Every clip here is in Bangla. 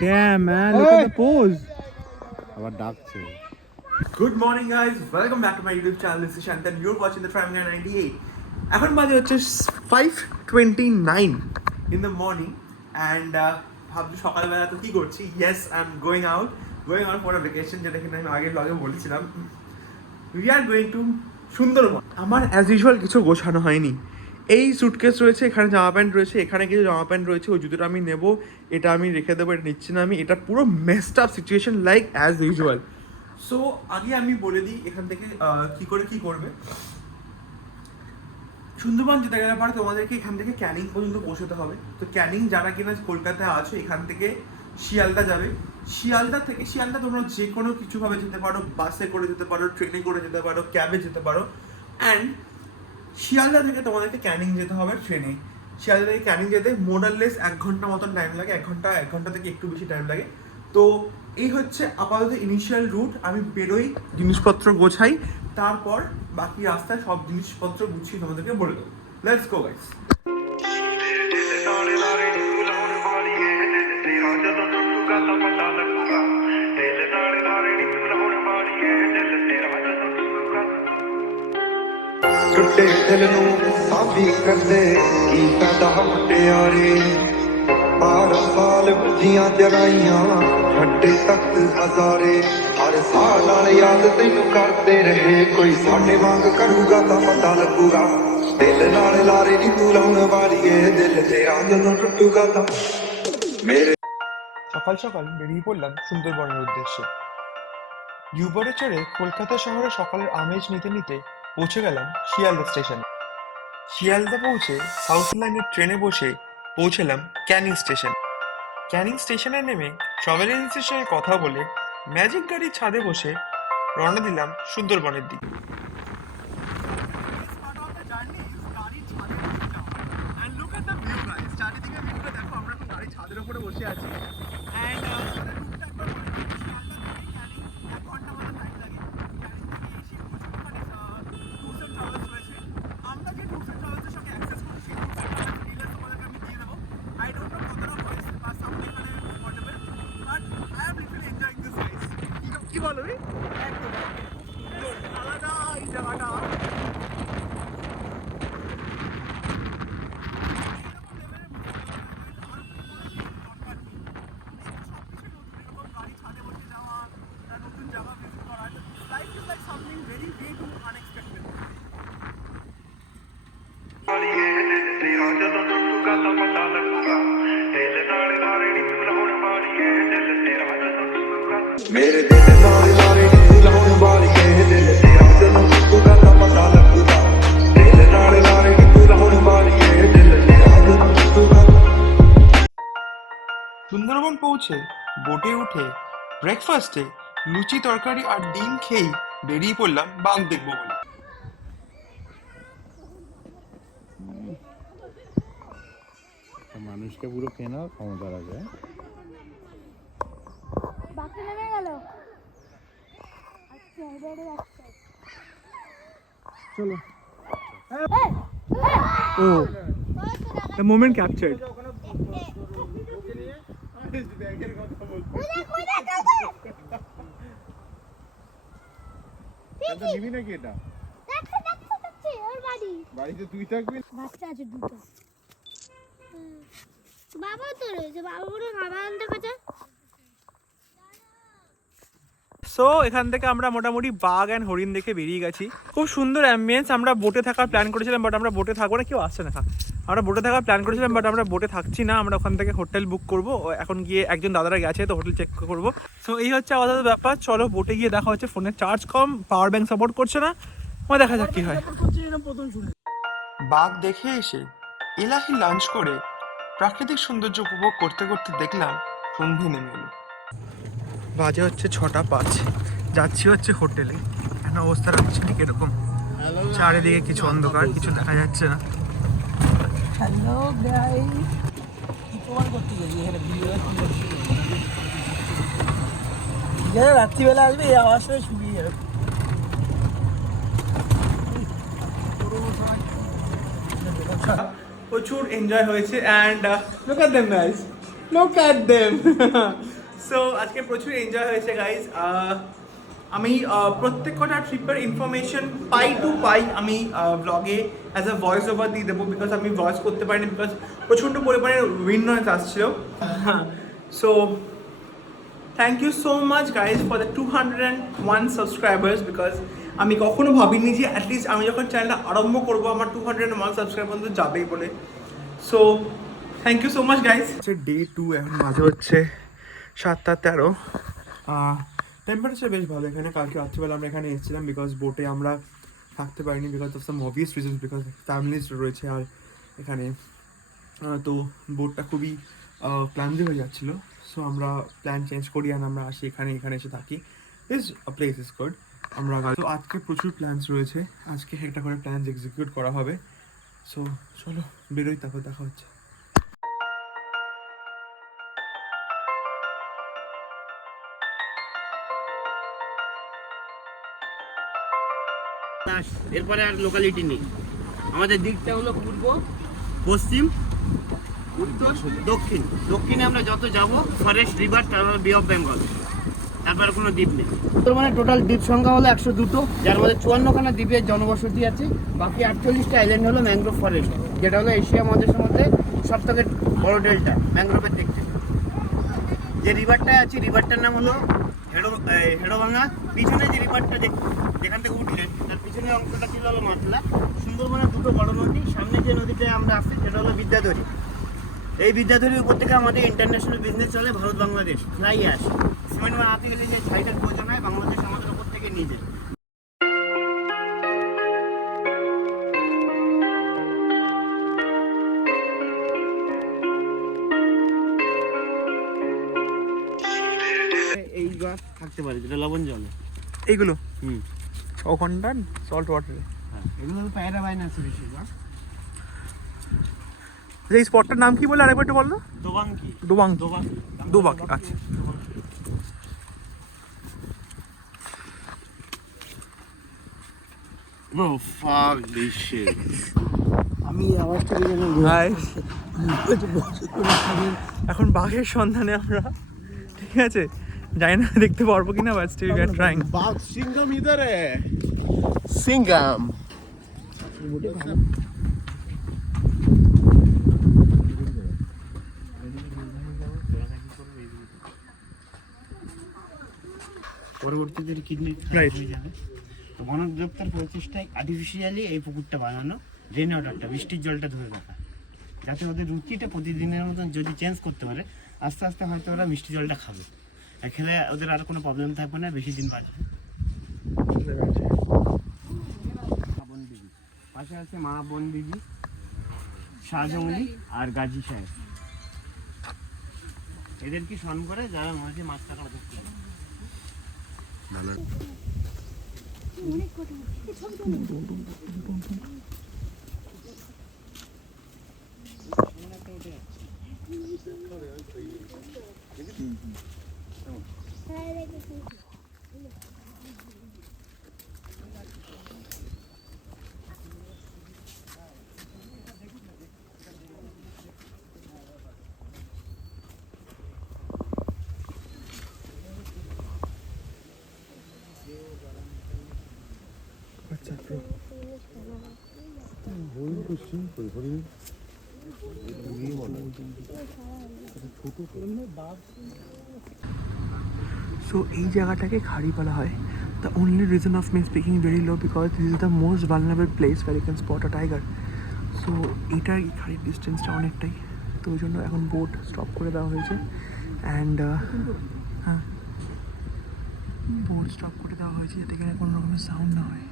Damn man, look at the pose. আবার ডাকছে। Good morning guys, welcome back to my YouTube channel. This is Sayanta and you're watching the TRIPARNA 98. এখন বাজে হচ্ছে 5:29 in the morning and ভাবছি সকালবেলা তো কি করছি? Yes, I'm going out for a vacation, যেটা কিনা আমি আগের ব্লগে বলেছিলাম। We are going to Sundarban. আমার অ্যাজ ইউজুয়াল কিছু গোছানো হয়নি। এই সুটকেস রয়েছে, এখানে জামা প্যান্ট রয়েছে, এখানে কিছু জামা প্যান্ট রয়েছে, ওই জুতোটা আমি নেবো, এটা আমি রেখে দেবো, এটা নিচ্ছি না আমি। এটা পুরো messed up situation like as usual. So আগে আমি বলে দিই এখান থেকে কী করবে। সুন্দরবন যেতে গেলে পরে তোমাদেরকে এখান থেকে ক্যানিং পর্যন্ত পৌঁছতে হবে। তো ক্যানিং যারা কিনা কলকাতায় আছো, এখান থেকে শিয়ালদা যাবে। শিয়ালদা তোমরা যে কোনো কিছুভাবে যেতে পারো, বাসে করে যেতে পারো, ট্রেনে করে যেতে পারো, ক্যাবে যেতে পারো। অ্যান্ড শিয়ালদা থেকে তোমাদেরকে ক্যানিং যেতে হবে ট্রেনে। শিয়ালদা থেকে ক্যানিং যেতে মোরাললেস 1 ঘন্টা মতন টাইম লাগে, 1 ঘন্টা থেকে একটু বেশি টাইম লাগে। তো এই হচ্ছে আপাতত ইনিশিয়াল রুট। আমি বেরোই, জিনিসপত্র গোছাই, তারপর বাকি রাস্তায় সব জিনিসপত্র গুছিয়ে তোমাদেরকে বলে দেবো। Let's go guys. ਟੁੱਟੇ ਦਿਲ ਨੂੰ ਸਾਬੀ ਕਰਦੇ ਕੀ ਫਾਇਦਾ ਮੁਟਿਆਰੇ 12 ਸਾਲ ਬੁੱਝੀਆਂ ਜਗਾਈਆਂ ਛੱਡੇ ਤੱਕ ਹਜ਼ਾਰੇ ਹਰ ਸਾਲ ਨਾਲ ਯਾਦ ਤੈਨੂੰ ਕਰਦੇ ਰਹੇ ਕੋਈ ਸਾਡੇ ਵਾਂਗ ਕਰੂਗਾ ਤਾਂ ਪਤਾ ਲੱਗੂਗਾ ਦਿਲ ਨਾਲ ਲਾਰੇ ਨੀ ਤੂੰ ਲਾਉਣ ਵਾਲੀ ਏ ਦਿਲ ਤੇਰਾ ਜਦੋਂ ਟੁੱਟੂਗਾ ਤਾਂ ਮੇਰੇ সকাল সকাল বেরিয়ে পড়লাম সুন্দরবনের উদ্দেশ্যে। ইউবারে চড়ে কলকাতা শহরে সকালের আমেজ নিতে নিতে পৌঁছে গেলাম শিয়ালদা স্টেশনে। শিয়ালদা পৌঁছে সাউথ লাইনের ট্রেনে বসে পৌঁছলাম ক্যানিং স্টেশন। ক্যানিং স্টেশনে নেমে ট্রাভেল এজেন্সির সঙ্গে কথা বলে ম্যাজিক গাড়ির ছাদে বসে রওনা দিলাম সুন্দরবনের দিকে। ছাদের উপরে বসে আছি। কি বলো আলাদা এই জায়গাটা। ਮੇਰੇ ਦਿਲ ਨਾਲ ਲਾਰੇ ਨੀ ਤੂੰ ਲਾਉਣ ਵਾਲੀ ਏ ਦਿਲ ਤੇਰਾ ਜਦੋਂ ਟੁੱਟੂਗਾ ਤਾਂ ਪਤਾ ਲੱਗੂਗਾ ਦਿਲ ਨਾਲ ਲਾਰੇ ਨੀ ਤੂੰ ਲਾਉਣ ਵਾਲੀ ਏ ਦਿਲ ਤੇਰਾ ਜਦੋਂ ਟੁੱਟੂਗਾ। সুন্দরবন পৌঁছে বোটে উঠে ব্রেকফাস্টে লুচি তরকারি আর ডিম খেয়েই বেরিয়ে পড়লাম বাঘ দেখবো বলে। মানুষকে পুরো কেনার ক্ষমতা রাখে। বাকি নেমে গেল। আচ্ছা এবারে যাচ্ছে। চলো। ও the moment captured. এটা নিবি নাকি এটা? দেখছে ওর বাড়ি। বাড়িতে তুই থাকবি? বাচ্চা আছে দুটো। বাবা তো রয়েছে, বাবা বলে বাবা আনতে কাছে। সো এখান থেকে আমরা মোটামুটি বাঘ অ্যান্ড হরিণ দেখে বেরিয়ে গেছি। খুব সুন্দর অ্যাম্বিয়েন্স। আমরা বোটে থাকার প্ল্যান করেছিলাম, বাট আমরা বোটে থাকবো না। কেউ আসছে না। আমরা বোটে থাকার প্ল্যান করেছিলাম, বাট আমরা বোটে থাকছি না। আমরা ওখান থেকে হোটেল বুক করবো। এখন গিয়ে একজন দাদারা গেছে, তো হোটেল চেক করবো। সো এই হচ্ছে আলাদা ব্যাপার। চলো বোটে গিয়ে দেখা হচ্ছে। ফোনের চার্জ কম, পাওয়ার ব্যাংক সাপোর্ট করছে না। দেখা যাক কি হয়। বাঘ দেখে এসে এলাহি লাঞ্চ করে প্রাকৃতিক সৌন্দর্য উপভোগ করতে করতে দেখলাম সন্ধে নেমে এলো। বাজে হচ্ছে 6:05। যাচ্ছি হচ্ছে হোটেলে। এখন অবস্থাটা হচ্ছে ঠিক এরকম, চারিদিকে কিছু অন্ধকার, কিছু দেখা যাচ্ছে না। হ্যালো গাইস, প্রমাণ করতে গেছি এখানে ভিডিও যারা রাত্রিবেলা আসবে এই আওয়াজটা শুনিয়ে যাবে। প্রচুর এনজয় হয়েছে and look at them guys, Look at them. So আজকে প্রচুর এনজয় হয়েছে গাইজ। আমি প্রত্যেক কটা ট্রিপের ইনফরমেশন পাই আমি ব্লগে অ্যাজ আ ভয়েস ওভার দিয়ে দেবো, বিকজ আমি ভয়েস করতে পারিনি বিকজ প্রচণ্ড পরিমাণে উইন্ড নয়েজ আসছিল। So thank you so much guys for the 201 subscribers, because আমি কখনো ভাবিনি যে অ্যাটলিস্ট আমি যখন চ্যানেলটা আরম্ভ করবো আমার 201 সাবস্ক্রাইবার পর্যন্ত যাবেই বলে। So thank you so much guys. Day 2 এখন মাঝে হচ্ছে 7:13। টেম্পারেচার বেশ ভালো এখানে। কালকে রাত্রিবেলা আমরা এখানে এসেছিলাম বিকজ বোটে আমরা থাকতে পারিনি because of some obvious reasons, because families রয়েছে আর এখানে। তো বোটটা খুবই ক্লান্তি হয়ে যাচ্ছিলো, সো আমরা প্ল্যান চেঞ্জ করি আর আমরা আসি এখানে এসে থাকি। This place is good. আমরা তো আজকে প্রচুর প্ল্যানস রয়েছে, আজকে একটা করে প্ল্যানস এক্সিকিউট করা হবে। সো চলো বেরোই, তারপর দেখা হচ্ছে। এরপরে আর লোকালিটি নেই। আমাদের দিকটা হলো পূর্ব, পশ্চিম, উত্তর, দক্ষিণ। দক্ষিণে আমরা যত যাব ফরেস্ট, রিভার, তারপর বে অফ বেঙ্গল, তারপরে কোনো দ্বীপ নেই। মানে টোটাল দ্বীপ সংখ্যা হলো 102, যার মধ্যে 54খানা দ্বীপের জনবসতি আছে। বাকি 48টা আইল্যান্ড হলো ম্যাংগ্রোভ ফরেস্ট, যেটা হলো এশিয়া মহাদেশের মধ্যে সবথেকে বড় ডেল্টা ম্যাংগ্রোভের দিক থেকে। যে রিভারটা আছে রিভারটার নাম হলো হেড়োভাঙা। পিছনে যে রিভারটা যেখান থেকে উঠলেন তার পিছনের অংশটা ছিল হলো মাতলা। সুন্দরবনের দুটো বড় নদী, সামনে যে নদীতে আমরা আসছি সেটা হলো বিদ্যাধরী। এই বিদ্যাধরীর উপর থেকে আমাদের ইন্টারন্যাশনাল বিজনেস চলে, ভারত বাংলাদেশ ফ্লাই আসে। সিমেন্ট বানাতে গেলে যে ছাইটার প্রয়োজন হয় বাংলাদেশ আমাদের উপর থেকে নিয়ে যায়। এই গাছ থাকতে পারে যেটা লবণ জলে, এইগুলো ওখানটা সল্ট ওয়াটারে। হ্যাঁ, এগুলো হলো পায়রা বাইনা সুরেশি গাছ। এই স্পটটার নাম কি বলে আরেকবার একটু বললো? দোবাঙ্কি। দোবাঙ্কি, আচ্ছা। Bro, fuck this shit. আমি আওয়াজটা যেন এখন বাঘের সন্ধানে আমরা, ঠিক আছে, জানি না দেখতে পারবো কিনা, but still we are trying. বাঘ সিংহম ইধার সিংহম। পরবর্তীতে কিডনি রাইট হয়ে যাবে। তো বন দপ্তর প্রচেষ্টায় আর্টিফিশিয়ালি এই পুকুরটা বানানো, রেন ওয়াটারটা, বৃষ্টির জলটা ধরে রাখা, যাতে ওদের রুচিটা প্রতিদিনের মতন যদি চেঞ্জ করতে পারে আস্তে আস্তে হয়তো ওরা মিষ্টি জলটা খাবে, আর খেলে ওদের আর কোনো প্রবলেম থাকবে না, বেশি দিন বাঁচবে। বন বিবি পাশে আছে, মা বন বিবি, শাহজঙ্গলি আর গাজী সাহেব। এদের কি স্নান করে যারা মাঝে মাছ টাকা করতে পারে। অনেক কঠিন। সো এই জায়গাটাকে খাড়ি বলা হয়। The only reason of me speaking very low because this is the most vulnerable place where you can spot a tiger. So এইটার এই খাড়ির ডিস্টেন্সটা অনেকটাই, তো ওই জন্য এখন বোট স্টপ করে দেওয়া হয়েছে। অ্যান্ড হ্যাঁ, বোট স্টপ করে দেওয়া হয়েছে যাতে করে কোনো রকমের সাউন্ড না হয়।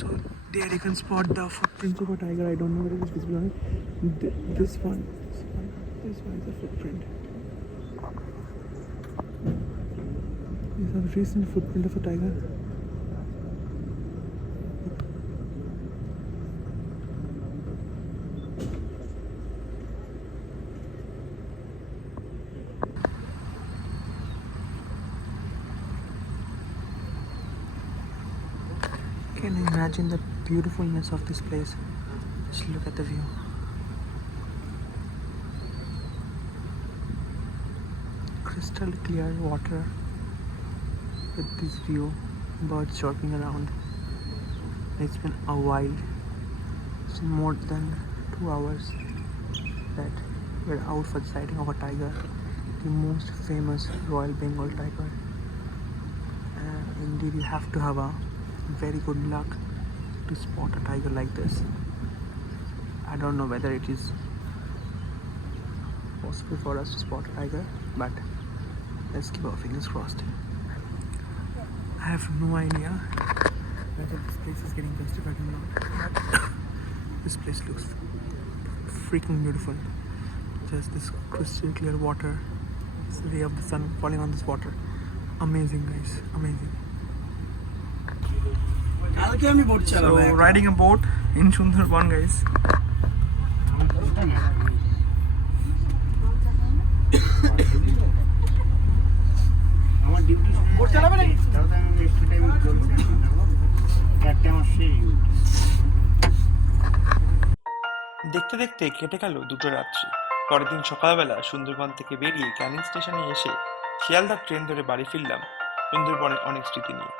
So there you can spot the footprints of a tiger. I don't know whether it is visible or not. This one is a footprint. This is a recent footprint of a tiger. Can you imagine the beautifulness of this place? Just look at the view. Crystal clear water with this view, birds chirping around. It's been a while. It's been more than 2 hours that we're out for the sighting of a tiger, the most famous Royal Bengal tiger. And indeed, you have to have a very good luck to spot a tiger like this. I don't know whether it is possible for us to spot a tiger, but let's keep our fingers crossed. I have no idea whether this place is getting justified or not, but this place looks freaking beautiful. Just this crystal clear water, it's the ray of the sun falling on this water. Amazing, guys, amazing. কালকে আমি বোট So চালাবো riding a boat in Sundarban, guys. আমার ডিউটি বোট চালাবে নাকি তাহলে আমি এক্সট্রা টাইম বলছি একটা আমার সেই দেখতে দেখতে কেটে গেল 2টো রাত্রি। পরের দিন সকালবেলা সুন্দরবন থেকে বেরিয়ে ক্যানিং স্টেশনে এসে শিয়ালদার ট্রেন ধরে বাড়ি ফিরলাম সুন্দরবনের অনেক স্মৃতি নিয়ে।